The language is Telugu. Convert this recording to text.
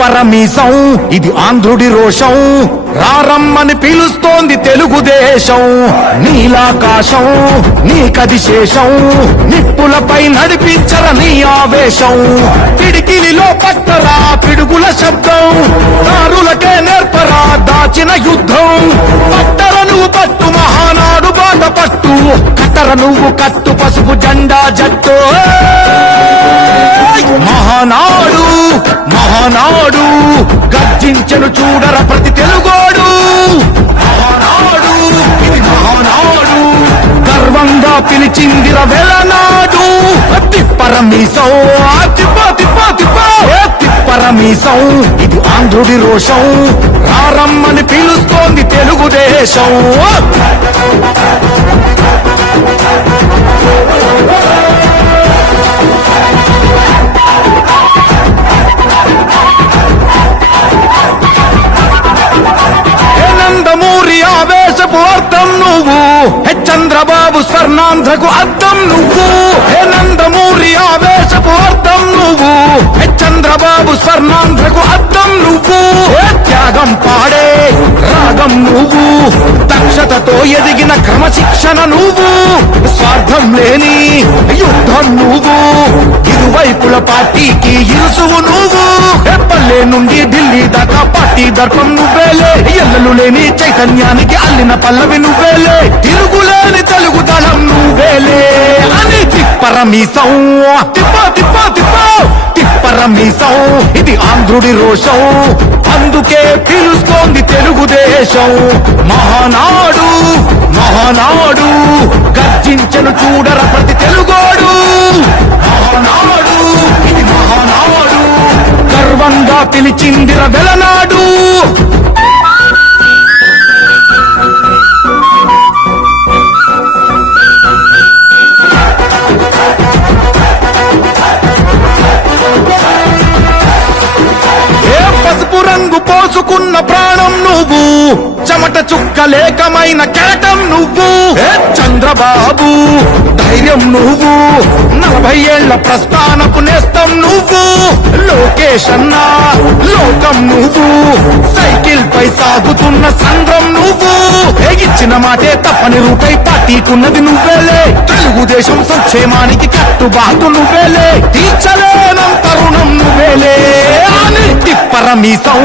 తిప్పరమీసం ఇది ఆంధ్రుడి రోషం, రారమ్మని పిలుస్తోంది తెలుగుదేశం. నీలాకాశం నీకది శేషం, నిప్పులపై నడిపించర నీ ఆవేశం. పిడికిలిలో పట్టరా పిడుగుల శబ్దం, దారులకే నేర్పరా దాచిన యుద్ధం. పట్టర నువ్వు పట్టు మహానాడు బాట పట్టు, కట్టర నువ్వు కట్టు పసుపు జెండా జట్టు. మహానాడు మహానాడు గర్జించెను చూడర ప్రతి తెలుగోడు. మహానాడు ఇది మహానాడు, గర్వంగా పిలిచిందిర వెలనాడు. తిప్పరమీసం తిప్పరమీసం ఇది ఆంధ్రుడి రోషం, రారమ్మని పిలుస్తోంది తెలుగుదేశం. నందమూరి ఆవేశపు అర్థం నువ్వు, చంద్రబాబు స్వర్ణాంధ్రకు అర్థం నువ్వు. నందమూరి ఆవేశపు అర్థం నువ్వు, చంద్రబాబు స్వర్ణాంధ్రకు అర్థం నువ్వు. త్యాగం పాడే రాగం నువ్వు, దక్షతతో ఎదిగిన క్రమశిక్షణ నువ్వు. స్వార్థం లేని యుద్ధం నువ్వు, ఇరువైపుల పార్టీకి ఇరుసువు నువ్వు. పల్లె నుండి ఢిల్లీ దాకా పార్టీ దర్పం నువ్వేలే, ఎల్లలు లేని చైతన్యానికి అల్లిన పల్లవి నువ్వేలే. తిరుగులేని తెలుగు దళం నువ్వేలే అని తిప్పరమీసం తిప్పరమీసం ఇది ఆంధ్రుడి రోషం, అందుకే పిలుస్తోంది తెలుగుదేశం. మహానాడు మహానాడు గర్జించెను చూడర ప్రతి తెలుగోడు. మహానాడు ఇది మహానాడు, గర్వంగా పిలిచిందిర వెలనాడు. పసుపు రంగు పోసుకున్న ప్రాణం నువ్వు, చెమట చుక్కలేకమైన కెరటం నువ్వు. చంద్రబాబు ధైర్యం నువ్వు, 40 ఏళ్ల ప్రస్థానపు నేస్తం నువ్వు. లోకేష్ అన్నా లోకం నువ్వు, సైకిల్ పై సాగుతున్న సంద్రం నువ్వు. ఇచ్చిన మాటే తప్పని రూపై పార్టీకున్నది నువ్వేలే, తెలుగుదేశం సంక్షేమానికి కట్టుబాటు నువ్వేలే. తీర్చలేనం తరుణం నువ్వేలే అని తిప్పరమీసం